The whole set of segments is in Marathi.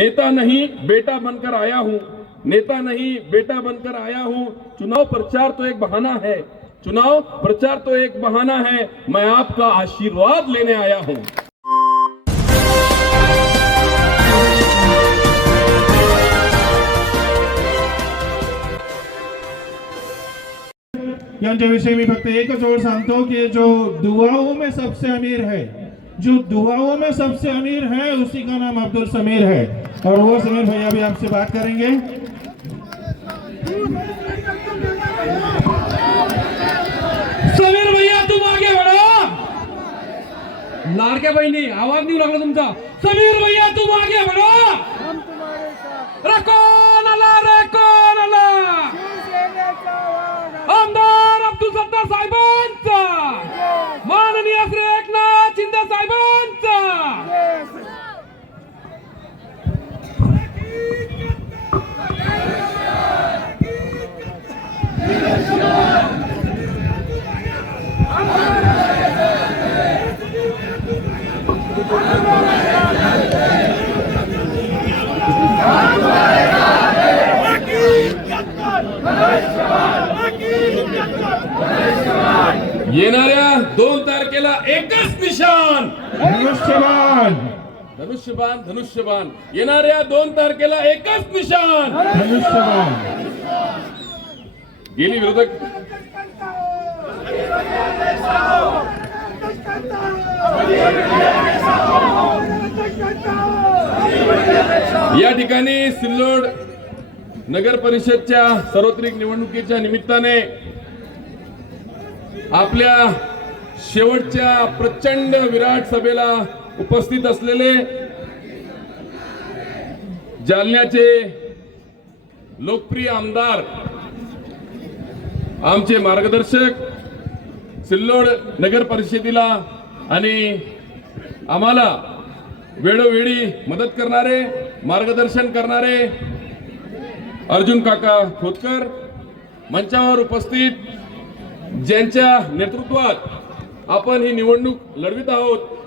नेता नहीं, बेटा बनकर आया हूँ। नेता नहीं, बेटा बनकर आया हूँ। चुनाव प्रचार तो एक बहाना है। चुनाव प्रचार तो एक बहाना है। मैं आपका आशीर्वाद लेने आया हूँ। यांच्याविषयी मी फक्त एकच ओळ सांगतो की जो दुआओं में सबसे अमीर है जो दुआओं में सबसे अमीर है, उसी का नाम अब्दुल समीर है। और वो समीर भैया भी आपसे बात करेंगे। समीर भैया, तुम आगे बढ़ो। लाडक्या बहिणी आवाज़ नाही लागला तुमचा। समीर भैया, तुम आगे बढ़ो। रे धनुष्यबाण. धनुष्यबाण धनुष्यबाण. येणाऱ्या दोन तारखेला एकच निशान धनुष्यबाण. गेली विरोधक. या ठिकाणी सिल्लोड नगर परिषदच्या सार्वत्रिक निवडणुकीच्या निमित्ताने आपल्या शेवटच्या प्रचंड विराट सभेला उपस्थित असलेले जालन्याचे लोकप्रिय आमदार आमचे मार्गदर्शक सिल्लोड नगर परिषदेला आणि आम्हाला वेळोवेळी मदत करणारे मार्गदर्शन करणारे अर्जुन काका खोतकर मंचावर उपस्थित ज्यांच्या नेतृत्वात आपण ही निवडणूक लढवित आहोत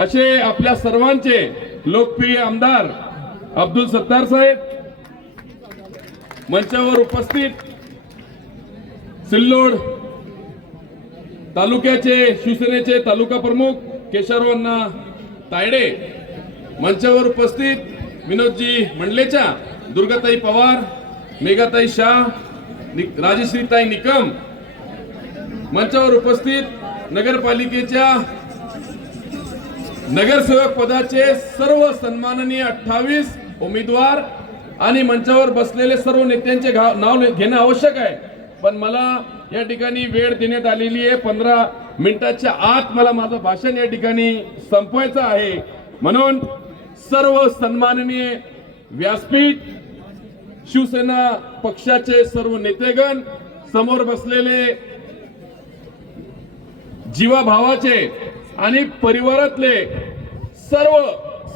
असे आपल्या सर्वांचे लोकप्रिय आमदार अब्दुल सत्तार साहेब मंचावर उपस्थित सिल्लोड तालुक्याचे शिवसेनेचे तालुका प्रमुख केशवरावांना तायडे मंचावर उपस्थित विनोदजी मंडलेच्या दुर्गाताई पवार मेघाताई शाह नि- राजश्रीताई निकम मंचावर उपस्थित नगरपालिकेच्या नगरसेवक पदाचे सर्व सन्माननीय अठ्ठावीस उमेदवार आणि मंचावर बसलेले सर्व नेत्यांचे घा- नाव घेणं आवश्यक आहे. पण मला या ठिकाणी वेळ देण्यात आलेली आहे. पंधरा मिनिटाच्या आत मला माझं भाषण या ठिकाणी संपवायचं आहे. म्हणून सर्व सन्माननीय व्यासपीठ शिवसेना पक्षाचे सर्व नेतेगण समोर बसलेले जीवाभावाचे आणि परिवारातले सर्व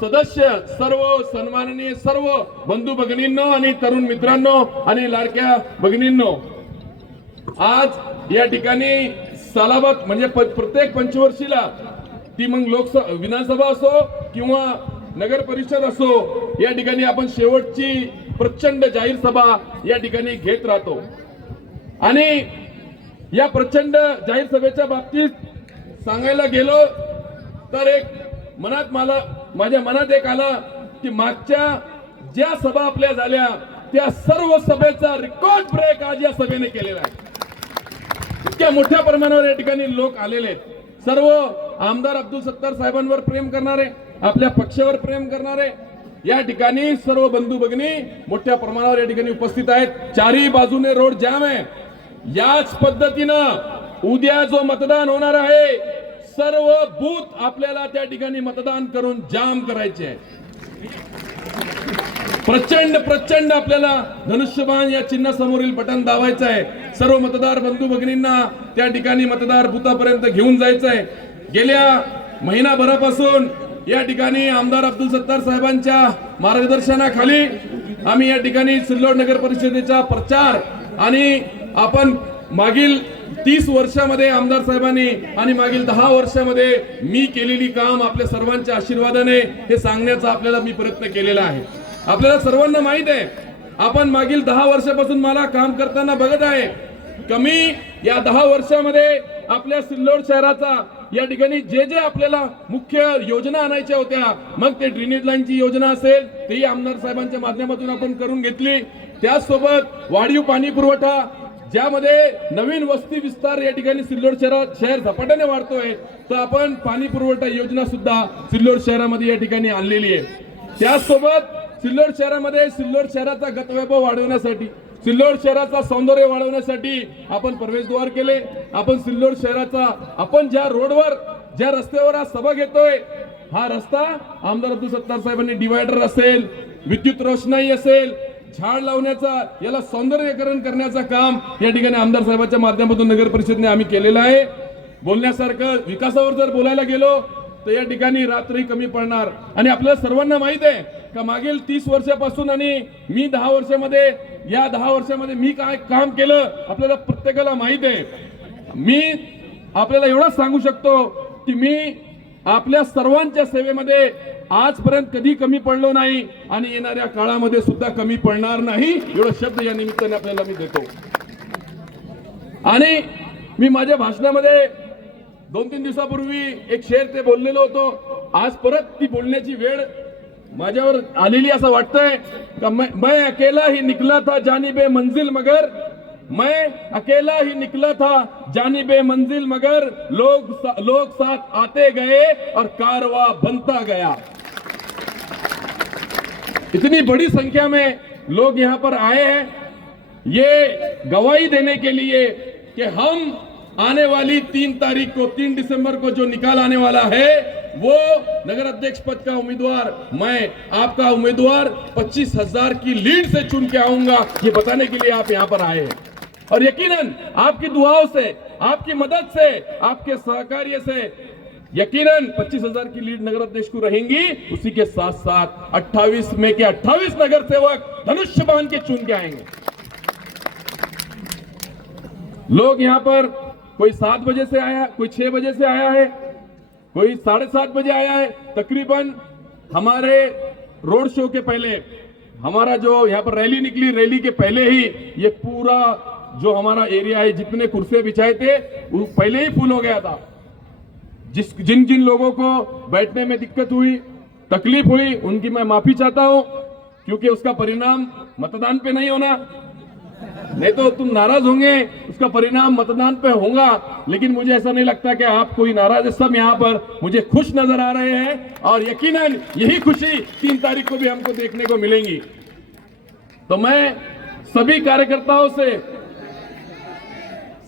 सदस्य सर्व सन्माननीय सर्व बंधू भगिनींनो आणि तरुण मित्रांनो आणि लाडक्या भगिनींनो आज या ठिकाणी सालाबाद म्हणजे प- प्रत्येक पंचवर्षीला ती मग लोकसभा विधानसभा असो किंवा नगर परिषद असो या ठिकाणी आपण शेवटची प्रचंड जाहीर सभा या ठिकाणी घेत राहतो. आणि या प्रचंड जाहीर सभेच्या बाबतीत सांगायला गेलो तर एक मनात मला माझ्या मनात एक आलं की मागच्या ज्या सभा आपल्या झाल्या त्या सर्व सभेचा रेकॉर्ड ब्रेक आज या सभेने केलेला आहे. इतक्या मोठ्या प्रमाणावर या ठिकाणी लोक आलेले आहेत. सर्व आमदार अब्दुल सत्तार साहेबांवर प्रेम करणारे आपल्या पक्षावर प्रेम करणारे या ठिकाणी सर्व बंधू भगिनी मोठ्या प्रमाणावर या ठिकाणी उपस्थित आहेत. चारही बाजूने रोड जाम आहे. याच पद्धतीनं उद्या जो मतदान होणार आहे सर्व बूथ आपल्याला त्या ठिकाणी मतदान करून जाम करायचे आहे प्रचंड प्रचंड आपल्याला धनुष्यबाण या चिन्हासमोरील बटन दाबायचं आहे. सर्व मतदार बंधू भगिनींना त्या ठिकाणी मतदार बुथापर्यंत घेऊन जायचं आहे. गेल्या महिनाभरापासून या ठिकाणी आमदार अब्दुल सत्तार साहेबांच्या मार्गदर्शनाखाली आम्ही या ठिकाणी सिल्लोड नगर परिषदेचा प्रचार आणि आपण मागील तीस वर्षामध्ये आमदार साहेबांनी आणि मागील दहा वर्षामध्ये मी केलेली काम आपल्या सर्वांच्या आशीर्वादाने हे सांगण्याचा आपल्याला मी प्रयत्न केलेला आहे. आपल्याला सर्वांना माहीत आहे आपण मागील दहा वर्षापासून मला काम करताना बघत आहे. कमी या दहा वर्षामध्ये आपल्या सिल्लोड शहराचा या ठिकाणी जे जे आपल्याला मुख्य योजना आणायच्या होत्या मग ते ड्रेनेज लाईनची योजना असेल तेही आमदार साहेबांच्या माध्यमातून आपण करून घेतली. त्याचसोबत वाढीव पाणी पुरवठा ज्यामध्ये नवीन वस्ती विस्तार या ठिकाणी सिल्लोड शहरात शहर झपाट्याने वाढतोय तर आपण पाणी पुरवठा योजना सुद्धा सिल्लोड शहरामध्ये या ठिकाणी आणलेली आहे. त्याचसोबत सिल्लोड शहरामध्ये सिल्लोड शहराचा गतवैभव वाढवण्यासाठी सिल्लोड शहराचा सौंदर्य वाढवण्यासाठी आपण प्रवेशद्वार केले. आपण सिल्लोड शहराचा आपण ज्या रोडवर ज्या रस्त्यावर आज सभा घेतोय हा रस्ता आमदार अब्दुल सत्तार साहेबांनी डिवायडर असेल विद्युत रोषणाई असेल झाड लावण्याचा याला सौंदर्यकरण करण्याचं काम या ठिकाणी आमदार साहेबांच्या माध्यमातून नगर परिषदेने आम्ही केलेलं आहे. बोलण्यासारखं विकासावर जर बोलायला गेलो तर या ठिकाणी रात्रही कमी पडणार. आणि आपल्याला सर्वांना माहीत आहे का मागील तीस वर्षापासून आणि मी दहा वर्षामध्ये या दहा वर्षामध्ये मी काय काम केलं आपल्याला प्रत्येकाला माहीत आहे. मी आपल्याला एवढंच सांगू शकतो की मी आपल्या सर्वांच्या सेवेमध्ये आजपर्यंत कधी कमी पडलो नाही आणि येणाऱ्या काळामध्ये सुद्धा कमी पडणार नाही. एवढा शब्द या निमित्ताने आपल्याला मी देतो. आणि मी माझ्या भाषणामध्ये दोन तीन दिवसापूर्वी एक शेर ते बोललेलो होतो. आज परत ती बोलण्याची वेळ माझ्यावर आलेली असं वाटतंय का मैं अकेला ही निकला था जानिबे मंजिल मगर. मैं अकेला ही निकला था जानिबे मंजिल मगर. लोग सा- लोग साथ आते गए और कारवा बनता गया। इतनी बड़ी संख्या में लोग यहाँ पर आए हैं। ये गवाही देने के लिए कि हम आने वाली तीन तारीख को, तीन दिसंबर को जो निकाल आने वाला है, वो नगर अध्यक्ष पद का उम्मीदवार, मैं आपका उम्मीदवार पच्चीस हज़ार की लीड से चुन के आऊँगा। ये बताने के लिए आप यहाँ पर आए हैं। और यकीनन, आपकी दुआओं से, आपकी मदद से, आपके सहकार्य से यकीनन पच्चीस हज़ार की लीड नगर अध्यक्ष को रहेंगी। उसी के साथ साथ 28 में के 28 नगर सेवक धनुष्य बाँध के चुन के आएँगे। लोग यहाँ पर कोई सात बजे से आया, कोई छह बजे से आया है, कोई साढ़े सात बजे आया है। तकरीबन हमारे रोड शो के पहले, हमारा जो यहाँ पर रैली निकली, रैली के पहले ही ये पूरा जो हमारा एरिया है, जितने कुर्से बिछाए थे, वो पहले ही फुल हो गया था। जिस, जिन जिन लोगों को बैठने में दिक्कत हुई, तकलीफ़ हुई, उनकी मैं माफ़ी चाहता हूँ, क्योंकि उसका परिणाम मतदान पे नहीं होना। नहीं तो तुम नाराज़ होंगे, उसका परिणाम मतदान पे होगा, लेकिन मुझे ऐसा नहीं लगता कि आप कोई नाराज़ है सब यहाँ पर मुझे खुश नज़र आ रहे हैं, और यकीनन यही खुशी तीन तारीख को भी हमको देखने को मिलेंगी। तो मैं सभी कार्यकर्ताओं से,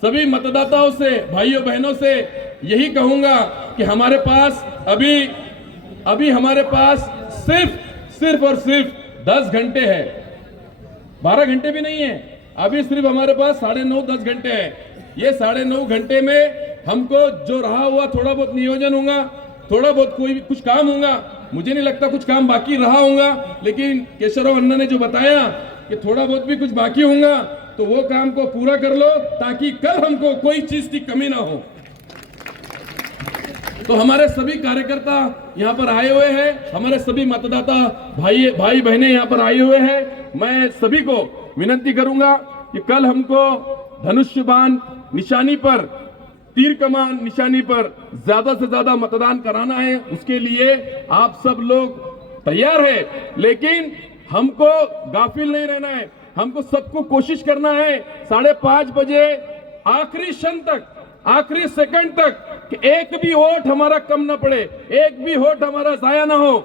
सभी मतदाताओं से भाइयों बहनों से यही कहूँगा कि हमारे पास अभी अभी हमारे पास सिर्फ़ सिर्फ़ और सिर्फ़ दस घंटे है। बारह घंटे भी नहीं है, अभी सिर्फ़ हमारे पास साढ़े नौ, दस घंटे है। ये साढ़े नौ घंटे में हमको जो रहा हुआ थोड़ा बहुत नियोजन होगा, थोड़ा बहुत कोई कुछ काम होगा, मुझे नहीं लगता कुछ काम बाकी रहा होगा, लेकिन केशवराव अन्ना ने जो बताया कि थोड़ा बहुत भी कुछ बाकी होगा तो वो काम को पूरा कर लो, ताकि कल हमको कोई चीज़ की कमी ना हो। तो हमारे सभी कार्यकर्ता यहाँ पर आए हुए हैं, हमारे सभी मतदाता भाई भाई बहनें यहाँ पर आए हुए हैं। मैं सभी को विनती करूँगा कि कल हमको धनुष्य बाण निशानी पर, तीर कमान निशानी पर ज़्यादा से ज़्यादा मतदान कराना है, उसके लिए आप सब लोग तैयार है। लेकिन हमको गाफिल नहीं रहना है, हमको सबको कोशिश करना है, साढ़े पाँच बजे आखिरी क्षण तक आखिरी सेकंड तक कि एक भी वोट हमारा कम ना पड़े, एक भी वोट हमारा जाया ना हो,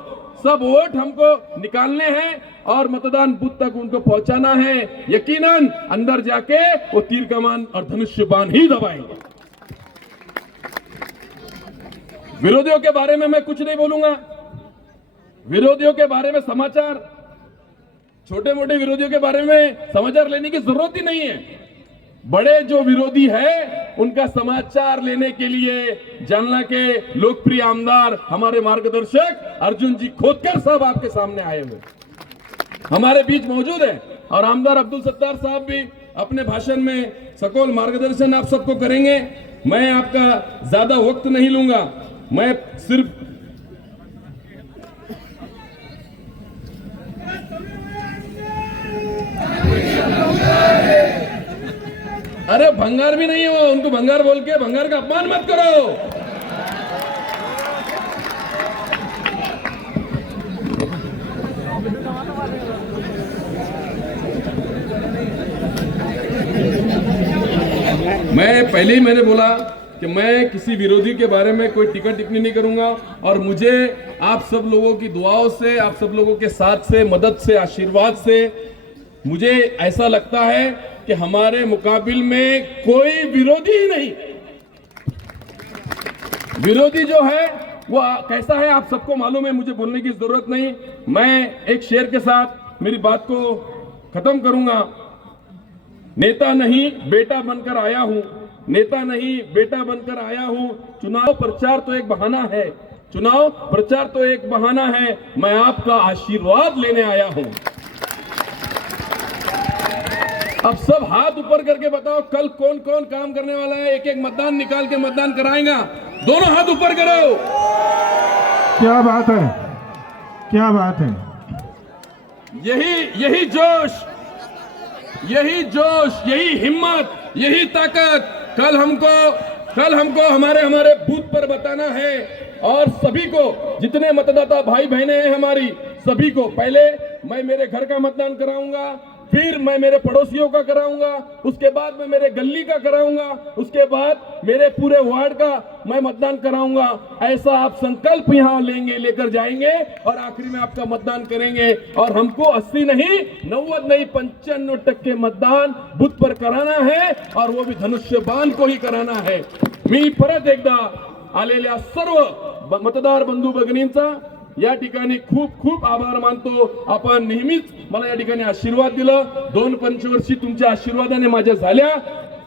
सब वोट हमको निकालने हैं और मतदान बूथ तक उनको पहुंचाना है। यकीनन, अंदर जाके वो तीर कमान और धनुष्य बाण ही दबाएँगे। विरोधियों के बारे में मैं कुछ नहीं बोलूँगा। विरोधियों के बारे में समाचार छोटे मोटे विरोधियों के बारे में समाचार लेने की ज़रूरत ही नहीं है। बड़े जो विरोधी है उनका समाचार लेने के लिए जालना के लोकप्रिय आमदार, हमारे मार्गदर्शक अर्जुन जी खोदकर साहब आपके सामने आए हुए। हमारे बीच मौजूद है और आमदार अब्दुल सत्तार साहब भी अपने भाषण में सकोल मार्गदर्शन आप सबको करेंगे। मैं आपका ज़्यादा वक्त नहीं लूँगा। मैं सिर्फ़ अरे भंगार भी नहीं है उनको भंगार बोल के भंगार का अपमान मत करो। मैं पहले ही मैंने बोला कि मैं किसी विरोधी के बारे में कोई टिकट टिप्पणी नहीं करूँगा और मुझे आप सब लोगों की दुआओं से, आप सब लोगों के साथ से, मदद से, आशीर्वाद से मुझे ऐसा लगता है कि हमारे मुकाबिल में कोई विरोधी ही नहीं। विरोधी जो है, वो कैसा है आप सबको मालूम है, मुझे बोलने की ज़रूरत नहीं। मैं एक शेर के साथ मेरी बात को खत्म करूँगा। नेता नहीं, बेटा बनकर आया हूँ। नेता नहीं, बेटा बनकर आया हूँ। चुनाव प्रचार तो एक बहाना है। चुनाव प्रचार तो एक बहाना है। मैं आपका आशीर्वाद लेने आया हूँ। अब सब हाथ ऊपर करके बताओ कल कौन कौन काम करने वाला है? एक एक मतदान निकाल के मतदान कराएगा। दोनों हाथ ऊपर करो। क्या बात है? क्या बात है? यही यही जोश यही जोश यही हिम्मत यही ताकत। कल हमको कल हमको हमारे हमारे बूथ पर बताना है। और सभी को जितने मतदाता भाई बहने हैं हमारी सभी को पहले मैं मेरे घर का मतदान कराऊँगा। फिर मैं मेरे पड़ोसियों का कराऊँगा, उसके बाद मैं मेरे गली का कराऊँगा, उसके बाद मेरे पूरे वार्ड का मैं मतदान कराऊँगा। ऐसा आप संकल्प यहाँ लेंगे, लेकर जाएँगे और आखिरी में आपका मतदान करेंगे। और हमको 80 नहीं, नव्वद नहीं, पंचानवे टक्के मतदान बुथ पर कराना है और वो भी धनुष्यबान को ही कराना है। मी परत एकदा, आलेल्या सर्व मतदार बंधू भगिनींचा या ठिकाणी खूप खूप आभार मानतो. आपण नेहमीच मला या ठिकाणी आशीर्वाद दिलं. दोन पंचवर्षी तुमच्या आशीर्वादाने माझ्या झाल्या.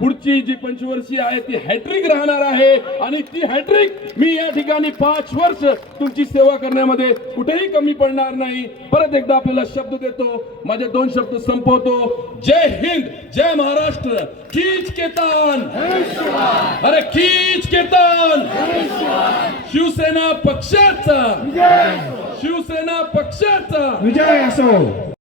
पुढची जी पंचवर्षी आहे ती हॅट्रिक राहणार आहे. आणि ती हॅट्रिक मी या ठिकाणी पाच वर्ष तुमची सेवा करण्यामध्ये कुठेही कमी पडणार नाही. परत एकदा आपल्याला शब्द देतो. माझे दोन शब्द संपवतो. जय हिंद जय महाराष्ट्र. कीच के तान. अरे कीच के तान. शिवसेना पक्षाचा. शिवसेना पक्षाचा. विजय असो.